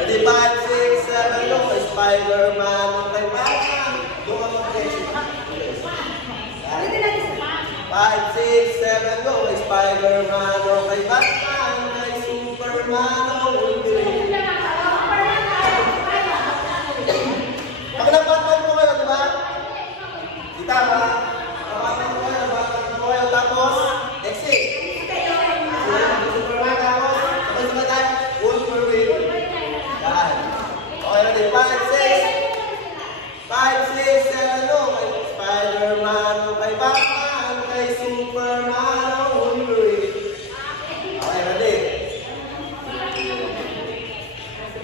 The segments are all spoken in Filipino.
Ready, 5, 6, 7, go. Spider-Man, kay Batman. Doon ka mag-pressure. 5, 6, 7, go. Spider-Man, kay Batman. Kay Superman, Wolverine. Pag nag-Batman mo kayo, diba? Kita ba? Nag-Batman mo kayo, tapos, exit. Superman, tapos, sabay tayo, Wolverine. Yan. Okay, ready? 5, 6, 7, go. Kay Spider-Man, kay Batman, kay Superman, Wolverine. Okay, ready?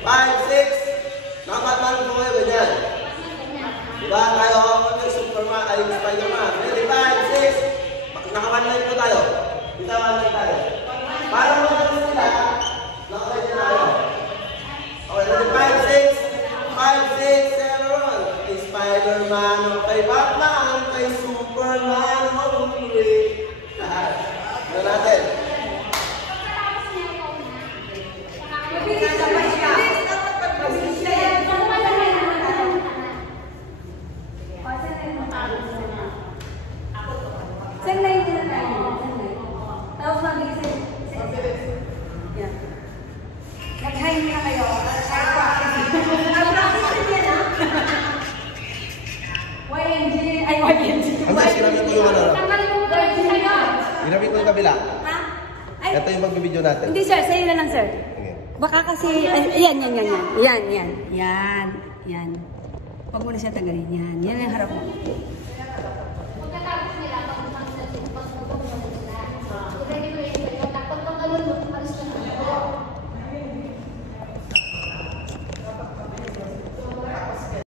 5, 6. Nakabatman po kayo ganyan. Diba? Kayo, kay Superman, ay Spider-Man. Ready? 5, 6. Nakabatman po tayo. Bitawan tayo. Para mga sila, nakakaya tayo. Okay, ready? 5, 6, 7, run. Kay Spider-Man, kay Batman, kay Superman, Wolverine. Lahat. Ano natin? Send na yun na tayo. Tapos mabilis. Yan. Nag-high na kayo. YMG. Ay, YMG. Ang sa sinabi ko yung ano? Sinabi ko yung kabila. Ha? Ay, Ito yung magbibideo natin. hindi sir, sa'yo na lang sir. Okay. Baka kasi, yan. Yan. Huwag mo na siya tagalin. Yan ang harap mo.